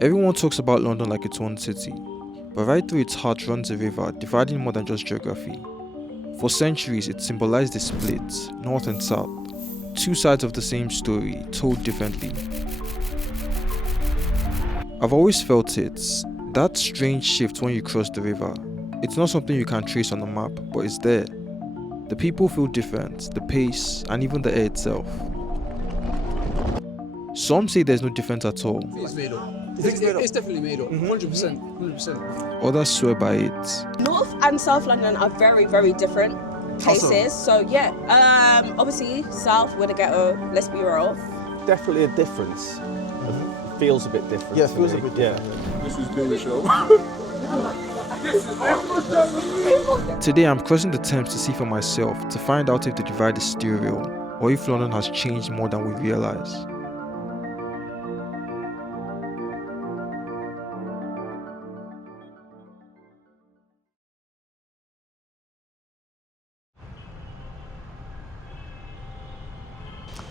Everyone talks about London like its one city, but right through its heart runs a river dividing more than just geography. For centuries, it symbolized the split, north and south, two sides of the same story, told differently. I've always felt it, that strange shift when you cross the river. It's not something you can trace on a map, but it's there. The people feel different, the pace, and even the air itself. Some say there's no difference at all. It's made up. It's definitely made up. 100%. 100%. Others swear by it. North and South London are very, very different places. So yeah, obviously South with the ghetto, let's be real. Definitely a difference. It feels a bit different. Yeah, it feels a bit different. Yeah. This is Lewisham. Today I'm crossing the Thames to see for myself, to find out if the divide is still real, or if London has changed more than we realize.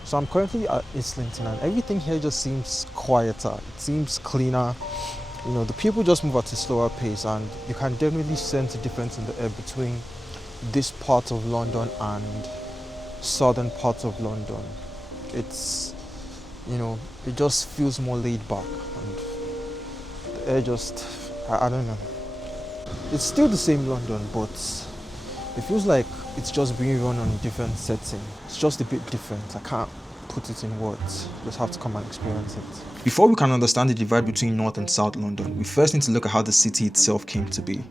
So I'm currently at Islington and everything here just seems quieter. It seems cleaner. You know, the people just move at a slower pace and you can definitely sense a difference in the air between this part of London and southern parts of London. It's, you know, it just feels more laid back and the air just, I don't know. It's still the same London, but it feels like it's just being run on a different setting. It's just a bit different. I can't put it in words. You just have to come and experience it. Before we can understand the divide between North and South London, we first need to look at how the city itself came to be.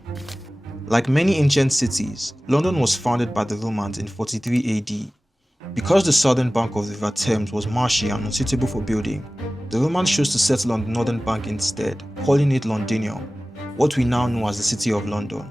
Like many ancient cities, London was founded by the Romans in 43 AD. Because the southern bank of the River Thames was marshy and unsuitable for building, the Romans chose to settle on the northern bank instead, calling it Londinium, what we now know as the City of London.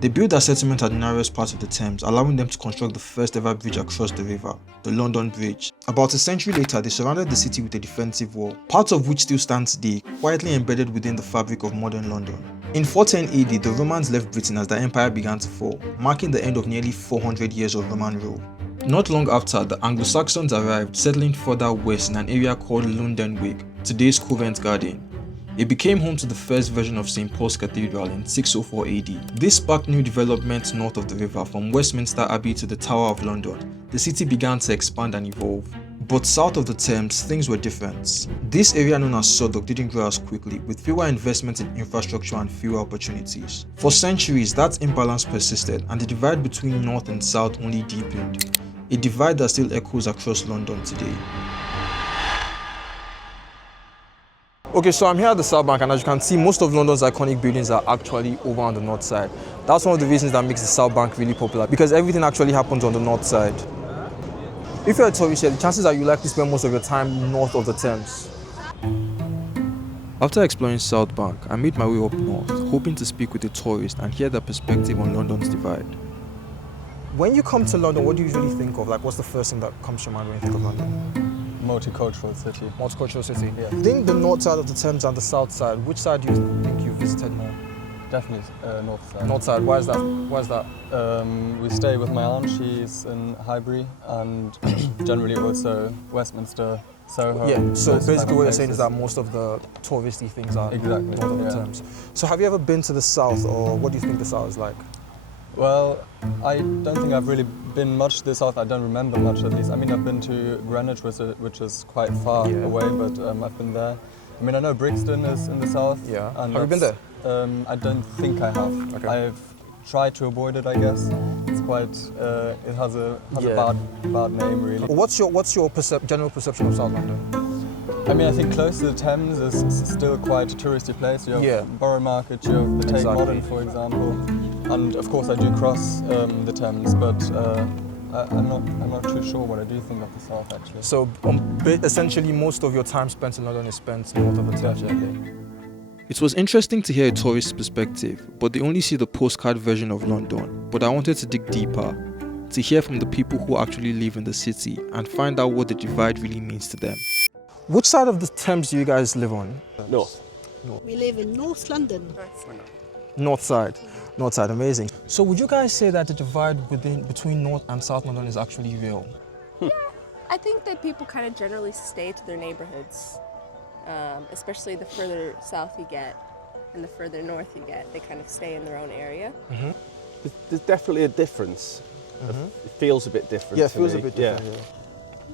They built their settlement at the narrowest part of the Thames, allowing them to construct the first ever bridge across the river, the London Bridge. About a century later, they surrounded the city with a defensive wall, part of which still stands today, quietly embedded within the fabric of modern London. In 410 AD, the Romans left Britain as their empire began to fall, marking the end of nearly 400 years of Roman rule. Not long after, the Anglo-Saxons arrived, settling further west in an area called Lundenwic, today's Covent Garden. It became home to the first version of St. Paul's Cathedral in 604 AD. This sparked new developments north of the river, from Westminster Abbey to the Tower of London. The city began to expand and evolve. But south of the Thames, things were different. This area known as Southwark didn't grow as quickly, with fewer investments in infrastructure and fewer opportunities. For centuries, that imbalance persisted, and the divide between north and south only deepened. A divide that still echoes across London today. Okay, so I'm here at the South Bank and as you can see, most of London's iconic buildings are actually over on the north side. That's one of the reasons that makes the South Bank really popular, because everything actually happens on the north side. If you're a tourist here, the chances are you likely spend most of your time north of the Thames. After exploring South Bank, I made my way up north, hoping to speak with a tourist and hear their perspective on London's divide. When you come to London, what do you usually think of? Like, what's the first thing that comes to your mind when you think of London? Multicultural city. Multicultural city. Yeah. I think the north side of the Thames and the south side, which side do you think you visited more? Definitely north side. North side, why is that? Why is that? We stay with my aunt, she's in Highbury, and generally also Westminster, Soho. Yeah, so those basically kind of what you're saying is places. that most of the touristy things are Exactly, north of the yeah. Thames. So have you ever been to the south, or what do you think the south is like? Well, I don't think I've really been much to the south. I don't remember much, at least. I mean, I've been to Greenwich, which is quite far away, but I've been there. I mean, I know Brixton is in the south. Yeah. And Have you been there? I don't think I have. Okay. I've tried to avoid it, I guess. It's quite. It has a bad name, really. What's your general perception of South London? I mean, I think close to the Thames is still quite a touristy place. You have Borough Market, you have the Tate Modern, for example, and of course I do cross the Thames, but I'm not too sure what I do think of the south actually. So essentially, most of your time spent in London is spent north of the Thames. It was interesting to hear a tourist's perspective, but they only see the postcard version of London. But I wanted to dig deeper, to hear from the people who actually live in the city and find out what the divide really means to them. Which side of the Thames do you guys live on? North. We live in North London. North side. North side, amazing. So would you guys say that the divide between North and South London is actually real? I think that people kind of generally stay to their neighborhoods. especially the further south you get and the further north you get. They kind of stay in their own area. There's definitely a difference. It feels a bit different. Yeah, it to feels me. a bit different. Yeah.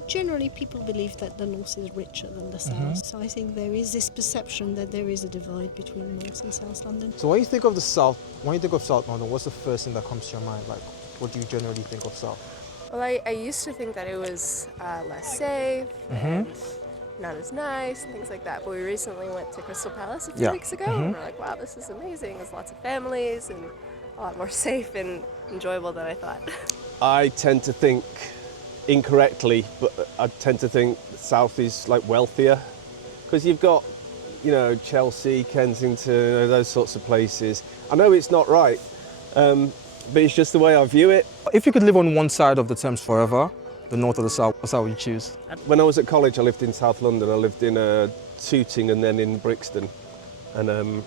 Generally, people believe that the north is richer than the south. So I think there is this perception that there is a divide between North and South London. So when you think of the south, when you think of South London, what's the first thing that comes to your mind? Like, what do you generally think of south? Well, I used to think that it was less safe and not as nice and things like that. But we recently went to Crystal Palace a few weeks ago, and we're like, wow, this is amazing. There's lots of families and a lot more safe and enjoyable than I thought. I tend to think incorrectly, but I tend to think the south is like wealthier because you've got, you know, Chelsea, Kensington, you know, those sorts of places. I know it's not right, but it's just the way I view it. If you could live on one side of the Thames forever, the north or the south, what side would you choose? When I was at college, I lived in South London. I lived in Tooting and then in Brixton. And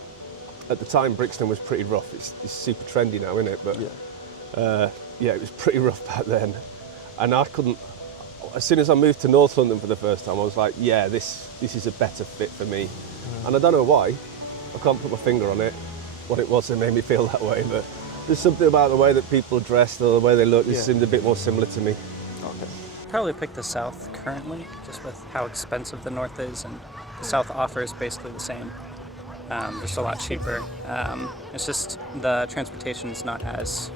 at the time, Brixton was pretty rough. It's super trendy now, isn't it? But yeah, it was pretty rough back then. And I couldn't, as soon as I moved to North London for the first time, I was like, yeah, this is a better fit for me. And I don't know why. I can't put my finger on it, what it was that made me feel that way. But there's something about the way that people dressed or the way they look, this seemed a bit more similar to me. Okay. Probably pick the south currently, just with how expensive the north is, and the south offers basically the same, just a lot cheaper. It's just the transportation is not as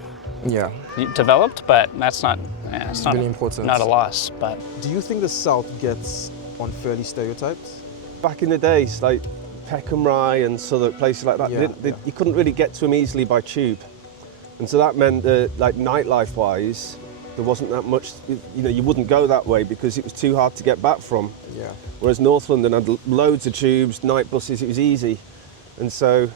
developed, but that's not it's not really important. Not a loss. But do you think the south gets unfairly stereotyped? Back in the days, like Peckham and Southwark, places like that, you couldn't really get to them easily by tube, and so that meant that, like, nightlife-wise, there wasn't that much. You know, you wouldn't go that way because it was too hard to get back from. Yeah. Whereas North London had loads of tubes, night buses. It was easy, and so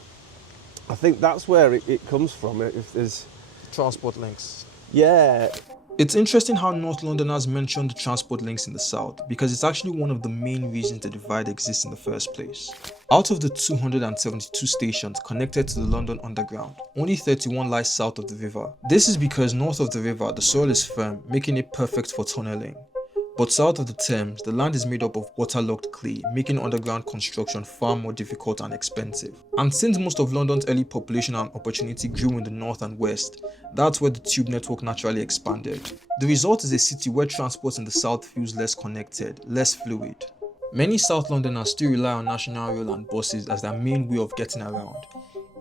I think that's where it comes from. If there's transport links. Yeah. It's interesting how North Londoners mentioned the transport links in the south because it's actually one of the main reasons the divide exists in the first place. Out of the 272 stations connected to the London Underground, only 31 lie south of the river. This is because north of the river, the soil is firm, making it perfect for tunneling. But south of the Thames, the land is made up of waterlogged clay, making underground construction far more difficult and expensive. And since most of London's early population and opportunity grew in the north and west, that's where the tube network naturally expanded. The result is a city where transport in the south feels less connected, less fluid. Many South Londoners still rely on National Rail and buses as their main way of getting around.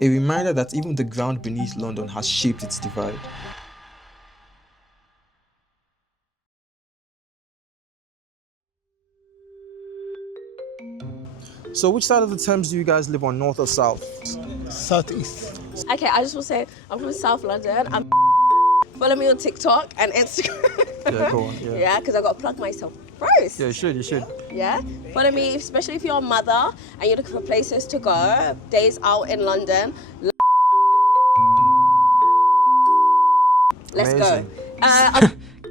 A reminder that even the ground beneath London has shaped its divide. So which side of the Thames do you guys live on, north or south? Southeast. Okay, I just want to say I'm from South London. Follow me on TikTok and Instagram. Yeah, go on. Yeah, because I got to plug myself first. Yeah, you should. Yeah, follow me, especially if you're a mother and you're looking for places to go, days out in London. Let's go.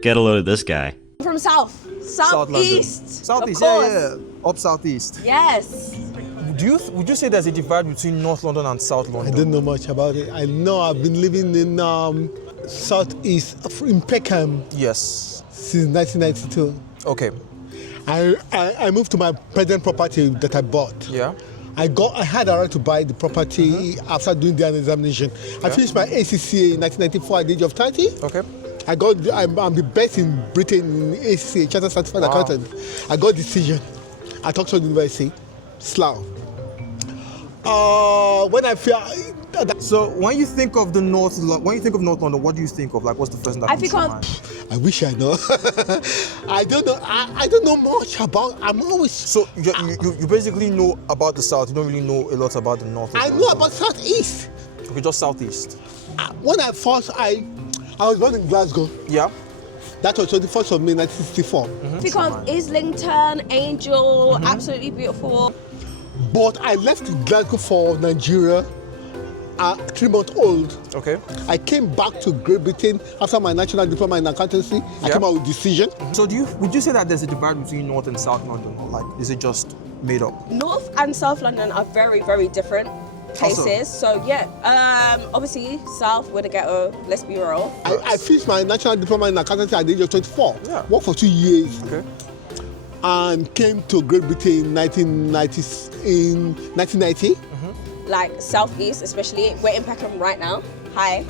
Get a load of this guy. I'm from Southeast. Southeast, yeah. Up southeast. Yes. Would you say there's a divide between North London and South London? I don't know much about it. I know I've been living in southeast, in Peckham. Yes. Since 1992. Okay. I moved to my present property that I bought. Yeah. I had a right to buy the property after doing the examination. I finished my ACCA in 1994 at the age of 30. Okay. I'm the best in Britain in ACCA, Chartered Certified Accountant. I got decision at Oxford University, Slough. When I feel so when you think of North London, what do you think of? Like, what's the first thing that comes to mind? I wish I know. I don't know. I don't know much about. I'm always. So you basically know about the south. You don't really know a lot about the north. I know about southeast. Okay, just southeast. When I was born in Glasgow. Yeah. That was 21st of May 1964. Because Islington, Angel, absolutely beautiful. But I left Glasgow for Nigeria at 3 months old. Okay. I came back to Great Britain after my national diploma in accountancy. I came out with decision. So would you say that there's a divide between North and South London, or like is it just made up? North and South London are very, very different places. So yeah, obviously South with the ghetto, let's be real. I finished my national diploma in accountancy at the age of 24. Yeah. Worked for 2 years. Okay. and came to Great Britain in 1990. Like Southeast, especially. We're in Peckham right now. Hi.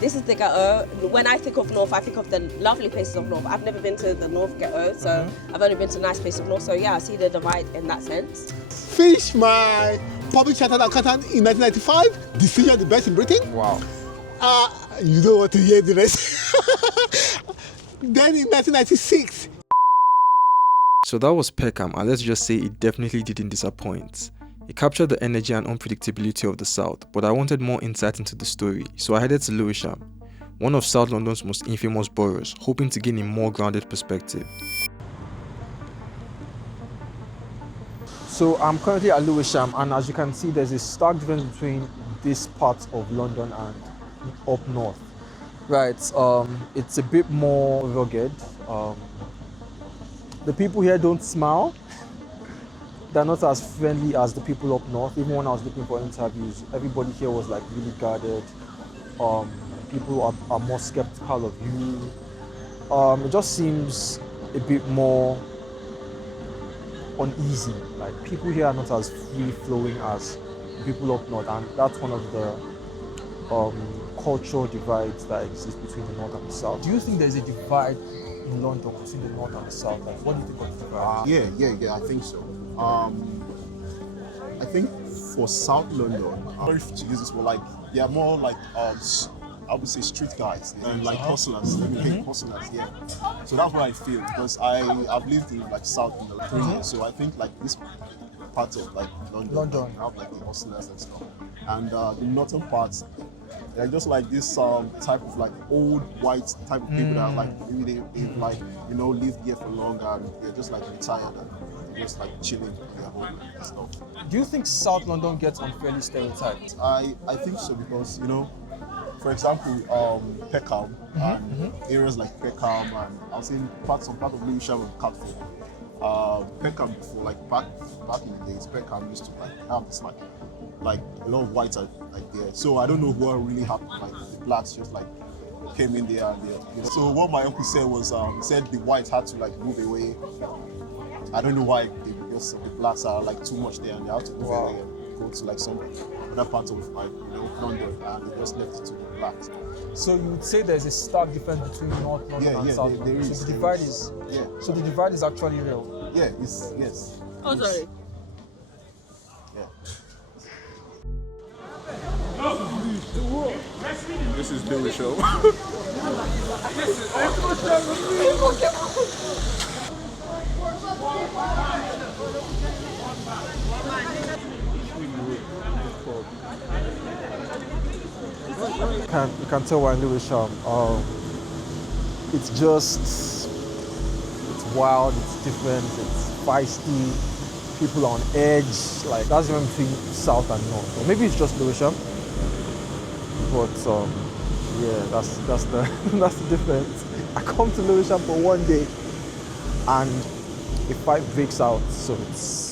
This is the ghetto. When I think of North, I think of the lovely places of North. I've never been to the North ghetto, so I've only been to nice places of North. So yeah, I see the divide in that sense. Finished my public chartered accountant in 1995. Decision the best in Britain. Wow. You don't want to hear the rest. Then in 1996. So that was Peckham, and let's just say it definitely didn't disappoint. It captured the energy and unpredictability of the South, but I wanted more insight into the story, so I headed to Lewisham, one of South London's most infamous boroughs, hoping to gain a more grounded perspective. So I'm currently at Lewisham, and as you can see, there's a stark difference between this part of London and up north. Right, it's a bit more rugged. The people here don't smile. They're not as friendly as the people up north. Even when I was looking for interviews, everybody here was like really guarded. People are more skeptical of you. It just seems a bit more uneasy. Like people here are not as free flowing as people up north, and that's one of the cultural divides that exist between the north and the south. Do you think there's a divide in London between the north and the south? Like, what do you think of the divide? Yeah, I think so. I think for South London, sorry to use this word, like they are more like I would say street guys and like hustlers. Let me say hustlers, yeah. So that's what I feel, because I've lived in like South in the 3 years, so I think like this part of like London have like the hustlers and stuff, and the northern parts, they're just like this type of like old white type of people that are like maybe they've like lived here for long and they're just like retired and just like chilling in their home and stuff. Do you think South London gets unfairly stereotyped? I think so, because for example, Peckham and areas like Peckham, and I was in some part of Lewisham and Catford. Peckham before, like back in the days, Peckham used to like have this like a lot of whites are like there. So I don't know what really happened. Like the blacks just like came in there and there. So what my uncle said was, he said the whites had to like move away. I don't know why, because the blacks are like too much there and they have to move away and go to like some other part of like London, and they just left it to the blacks. So you would say there's a stark difference between North London and South London? There is. So the divide is. Yeah. So the divide is actually real. Yeah. Yes. Oh, sorry. Yeah. This is Lewisham. You can tell we're in Lewisham. It's wild, it's different, it's feisty, people are on edge. Like that's even between South and North. Or maybe it's just Lewisham, but yeah, that's the that's the difference. I come to Lewisham for one day, and a fight breaks out. So it's.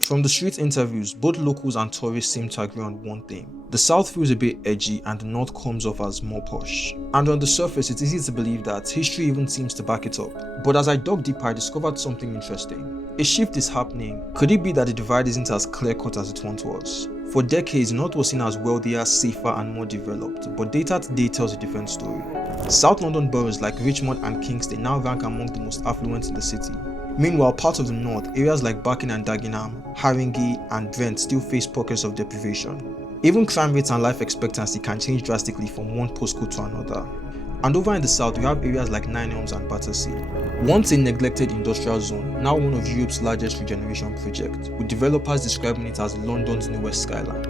From the street interviews, both locals and tourists seem to agree on one thing. The south feels a bit edgy and the north comes off as more posh. And on the surface, it's easy to believe that history even seems to back it up. But as I dug deeper, I discovered something interesting. A shift is happening. Could it be that the divide isn't as clear-cut as it once was? For decades, the north was seen as wealthier, safer and more developed, but data today tells a different story. South London boroughs like Richmond and Kingston now rank among the most affluent in the city. Meanwhile, parts of the north, areas like Barking and Dagenham, Haringey and Brent still face pockets of deprivation. Even crime rates and life expectancy can change drastically from one postcode to another. And over in the south, we have areas like Nine Elms and Battersea. Once a neglected industrial zone, now one of Europe's largest regeneration projects, with developers describing it as London's newest skyline.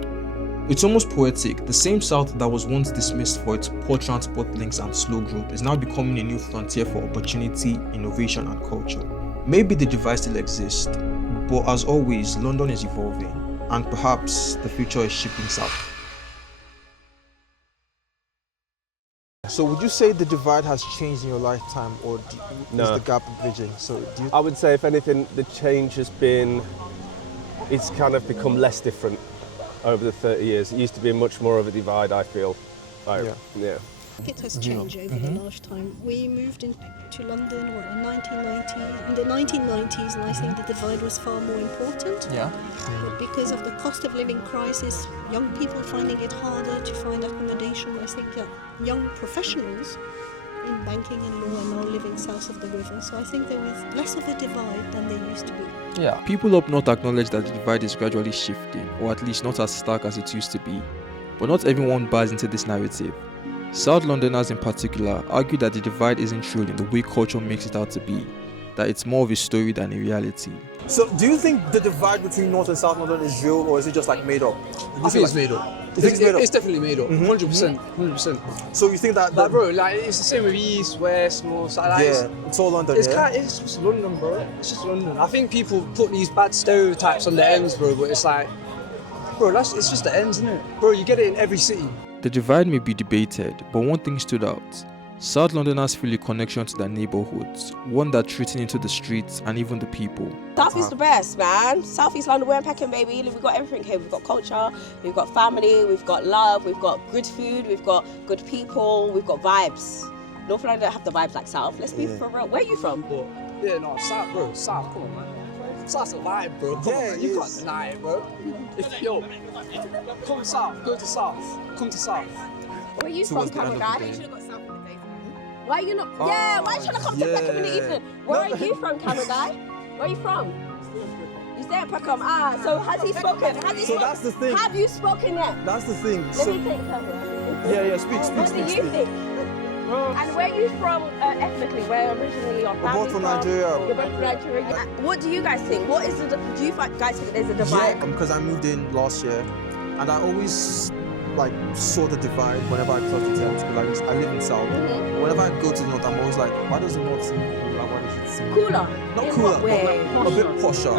It's almost poetic. The same south that was once dismissed for its poor transport links and slow growth is now becoming a new frontier for opportunity, innovation and culture. Maybe the divide still exists, but as always, London is evolving, and perhaps the future is shifting south. So would you say the divide has changed in your lifetime, or is the gap bridging? So I would say, if anything, the change has been, it's kind of become less different over the 30 years. It used to be much more of a divide, I feel. Yeah. It has changed over the lifetime. We moved into London in 1990s, and I think the divide was far more important. Yeah. But because of the cost of living crisis, young people finding it harder to find accommodation, I think that young professionals in banking and law are now living south of the river. So I think there is less of a divide than there used to be. Yeah. People up north acknowledge that the divide is gradually shifting, or at least not as stark as it used to be. But not everyone buys into this narrative. South Londoners in particular argue that the divide isn't true in the way culture makes it out to be, that it's more of a story than a reality. So, do you think the divide between North and South London is real, or is it just like made up? I think it's made up. It's definitely made up. 100%. 100%. So you think that? Like, bro, like it's the same with East, West, North, South. Like, it's all London. It's just London, bro. It's just London. I think people put these bad stereotypes on the ends, bro, but it's like, bro, it's just the ends, isn't it? Bro, you get it in every city. The divide may be debated, but one thing stood out. South Londoners feel a connection to their neighbourhoods, one that's written into the streets and even the people. South is the best, man. South East London, we're in Peckham, baby. We've got everything here. We've got culture, we've got family, we've got love, we've got good food, we've got good people, we've got vibes. North London don't have the vibes like South. Let's be for real. Where are you from? Yeah, no, South, bro. South, come on, man. South's a vibe, bro. Come on, man. You can't deny it, bro. Come South, go to South. Come to South. Where are you from, camera guy? Why are you not? Yeah, why are you trying to come to Peckham in the evening? Where are you from, camera guy? Where are you from? You stay in Peckham. So has he spoken? That's the thing. Have you spoken yet? That's the thing. Let me take camera. Speak. What do you think? And where are you from ethnically? Where originally your family both from Nigeria. You're both from Nigeria. What do you guys think? What is do you guys think there's a divide? Yeah, because I moved in last year, and I always saw the divide whenever I crossed the Thames, because I live in South. Whenever I go to the North, I'm always like, why does the North seem cooler? Why does it seem cooler? Not cooler, but like a bit posher.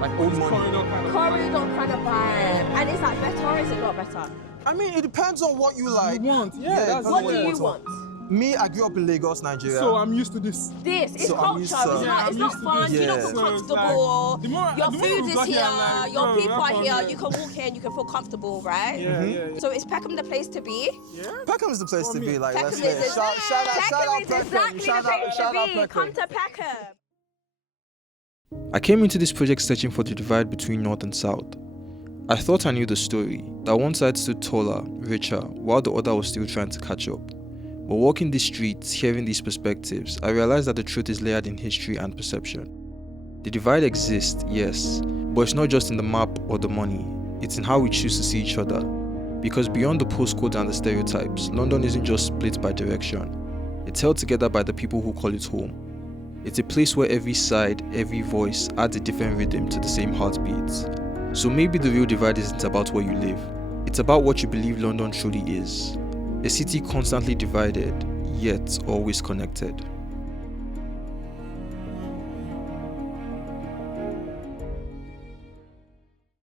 Like old money. Corridor kind of vibe. And is that better or is it not better? I mean, it depends on what you like. Want, what do you want? Me, I grew up in Lagos, Nigeria. So I'm used to this. It's so culture. It's not fun. You don't feel comfortable. Your food is here. Your people are here. You can walk in. You can feel comfortable, right? Yeah. So is Peckham the place to be? Yeah. Peckham is the place to be. Like, let's Peckham is shout out Peckham. Exactly the place to be. Come to Peckham. I came into this project searching for the divide between North and South. I thought I knew the story, that one side stood taller, richer, while the other was still trying to catch up. But walking these streets, hearing these perspectives, I realized that the truth is layered in history and perception. The divide exists, yes, but it's not just in the map or the money, it's in how we choose to see each other. Because beyond the postcodes and the stereotypes, London isn't just split by direction. It's held together by the people who call it home. It's a place where every side, every voice adds a different rhythm to the same heartbeat. So maybe the real divide isn't about where you live. It's about what you believe London truly is. A city constantly divided, yet always connected.